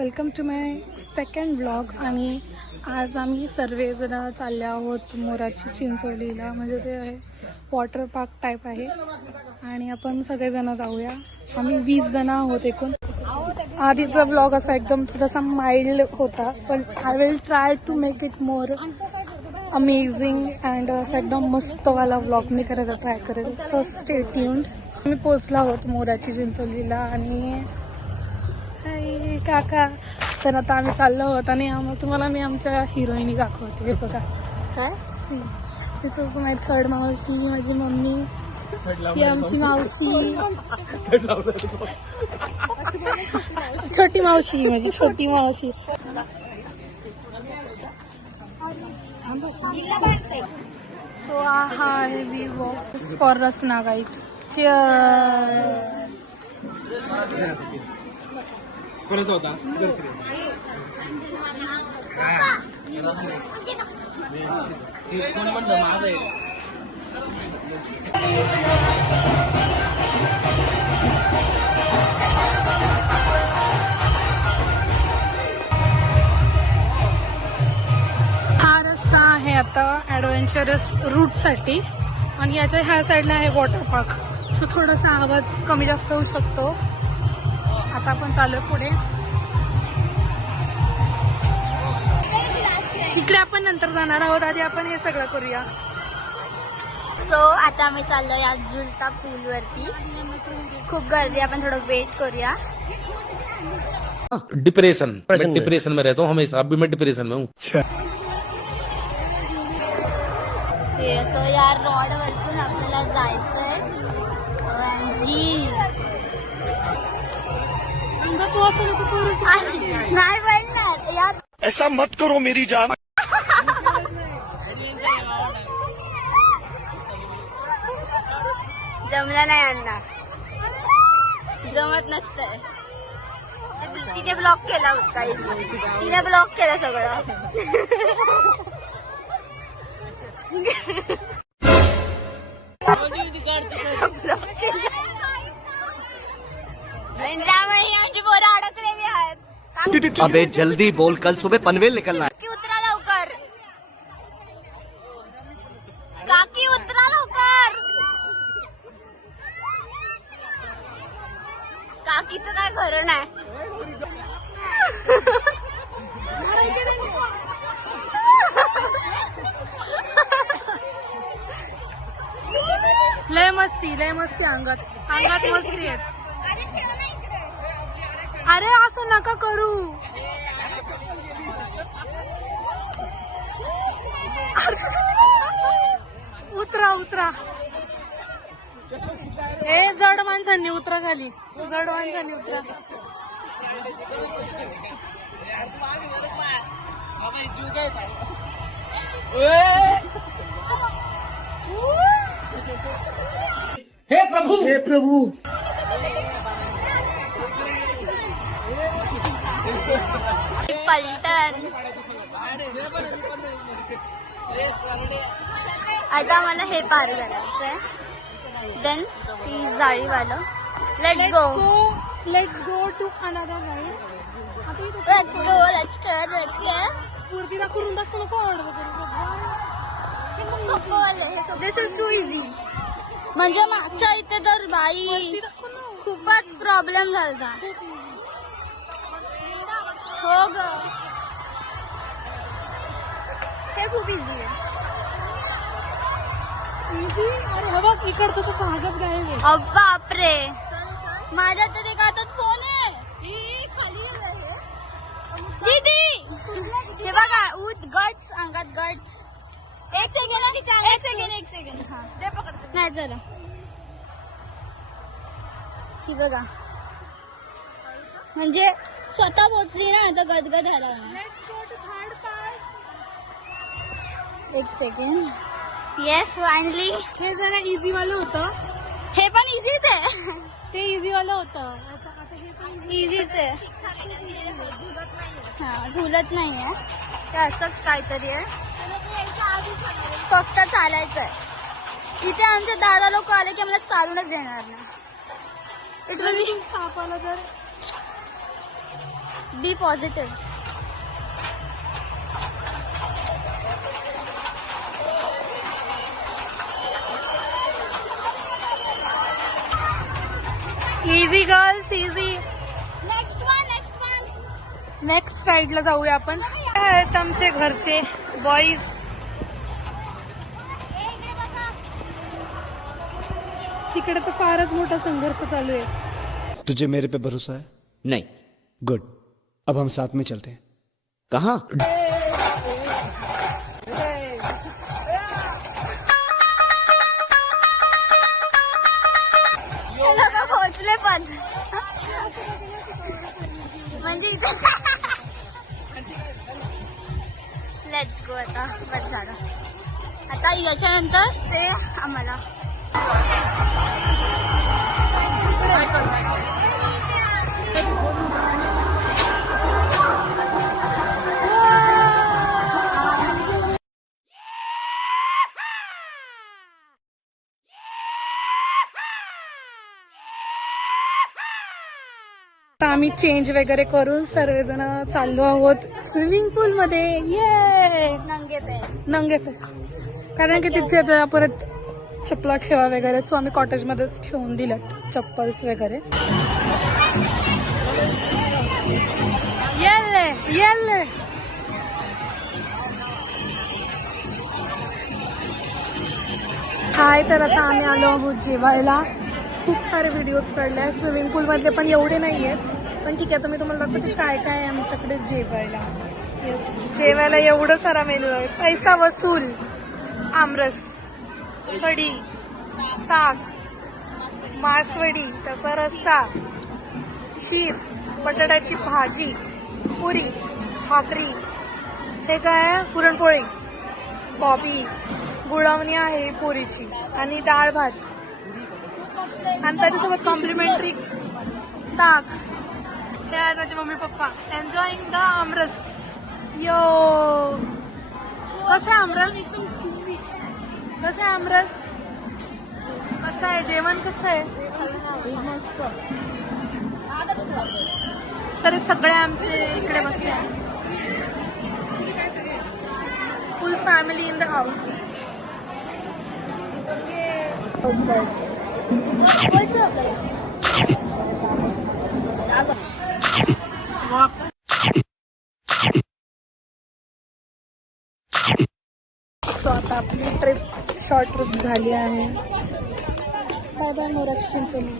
Welcome to my second vlog. आणि आज आम्ही सर्वजण चालले आहोत मोराची चिंचोलीला. म्हणजे ते आहे वॉटर पार्क टाईप आहे आणि आपण सगळेजण जाऊया. आम्ही 20 जण आहोत एकूण. आधीचा व्लॉग असा एकदम थोडासा माइल्ड होता, पण I will try to make it more amazing and असा एकदम मस्तवाला व्लॉग मी करायचा ट्राय करेल. So stay tuned. आम्ही पोचलो आहोत मोराची चिंचोलीला आणि काका तर आता आम्ही चाललो आहोत आणि तुम्हाला मी आमच्या हिरोईनी दाखवते. हे बघा काय see, this is my third मावशी, माझी मम्मी, ही आमची मावशी, छोटी मावशी, माझी छोटी मावशी. सो हा आहे we walk for Rasna guys. Cheers. होता कोण म्हणलं माझं आहे. हा रस्ता आहे आता ॲडव्हेंचरस रूटसाठी आणि याच्या ह्या साईडला आहे वॉटर पार्क. सो थोडासा आवाज कमी जास्त होऊ शकतो. आता आपण चालू पुढे. इकडे आपण नंतर जाणार आहोत, आधी आपण हे सगळं करूया. सो आता आम्ही चाललो या झुलता पूल वरती. खूप गर्दी, आपण थोडं वेट करूया. डिप्रेशन में रहता हूँ हमेशा. अभी मैं डिप्रेशन में हूँ. सो या रॉड वरतून आपल्याला जायचंय. नाही बोलणार यार, ऐसा मत करो मेरी जान. जमलं नाही यांना, जमत नसतंय. तिने ब्लॉक केला काही, तिने ब्लॉक केलं सगळं. त्यामुळे यांची पोरं अडकलेली आहेत. अबे जल्दी बोल, कल सुबह पनवेल निकलना है. काकी उतरा लवकर, काकी उतरा लवकर. काकीचं काय खरं नाही. लय मस्ती अंगात मस्ती आहे. अरे असं नका करू. उतरा. हे जड माणसांनी उतरा खाली. उतरा. हे प्रभु पलटन. आता मला हे पार करायचंय. देन ती जाळीवालं. Let's go to another ride. Let's go. पूर्तीला करून दाखव नको. This is too easy. म्हणजे मागच्या इथे तर बाई खूपच प्रॉब्लेम झाला. हो ग, हे खूप इझी आहे. अरे बघ इकडचं तर भागच गायब आहे. अब बापरे, माझ्या तर ते हातात फोन आहे. दीदी हे बघा, गट्स अंगात गट्स. एक सेकंड. हा नाही चला. ती बघा, म्हणजे स्वतः पोचली ना, आता गदगद व्हायला. एक सेकंड. Yes finally. हे जरा इझी वालं होतं. हे पण इझीच आहे. ते इझी वालं होतं. इझीच आहे. हा झुलत नाहीये ते, असंच काहीतरी आहे. फक्त चालायचंय. इथे आमचे दादा लोक आले की मला चालूनच देणार नाही. इट विल बी सापाला जर be positive. Easy girls easy. Next one. Next साईडला जाऊया आपण. हे आहेत आमचे घरचे बॉईज. तिकडे तर फारच मोठा संघर्ष चालू आहे. तुझे मेरे पे भरोसा है? नहीं. गुड. अब हम साथ में चलते हैं. कहाँ? पोहोचले पण म्हणजे लेट्स गो. आता बस झालं. आता याच्यानंतर ते आम्हाला आम्ही चेंज वगैरे करून सर्वजण चाललो आहोत स्विमिंग पूल मध्ये. ये नंगे पे. कारण की तिथे आता परत चप्पला ठेवा वगैरे, सो आम्ही कॉटेज मध्येच ठेवून दिल्यात चप्पल्स वगैरे. येल्ले येल्ले. हाय, तर आता आम्ही आलो आहोत जेवायला. खूप सारे व्हिडिओज काढले आहेत स्विमिंग पूल मधले, पण एवढे नाही आहेत. पण ठीक आहे, आता मी तुम्हाला दाखवते काय काय आहे आमच्याकडे जेवायला. जेवायला एवढं सारा मेनू आहे. पैसा वसूल, आमरस, कढी, ताक, मासवडी, त्याचा रस्सा, खीर, बटाट्याची भाजी, पुरी, भाकरी, हे काय पुरणपोळी, बॉबी, गुळवणी आहे पुरीची, आणि डाळ भात, आणि त्याच्यासोबत कॉम्प्लिमेंटरी ताक. ते आहेत माझे मम्मी पप्पा एन्जॉईंग द आमरस. यो, कसं आहे आमरस? कसं आहे आमरस? कसं आहे जेवण? कसं आहे? तर सगळे आमचे इकडे बसले आहेत. फुल family in the house. So आता आपली ट्रिप, शॉर्ट ट्रिप झाली आहे. Bye bye Morachi Chincholi.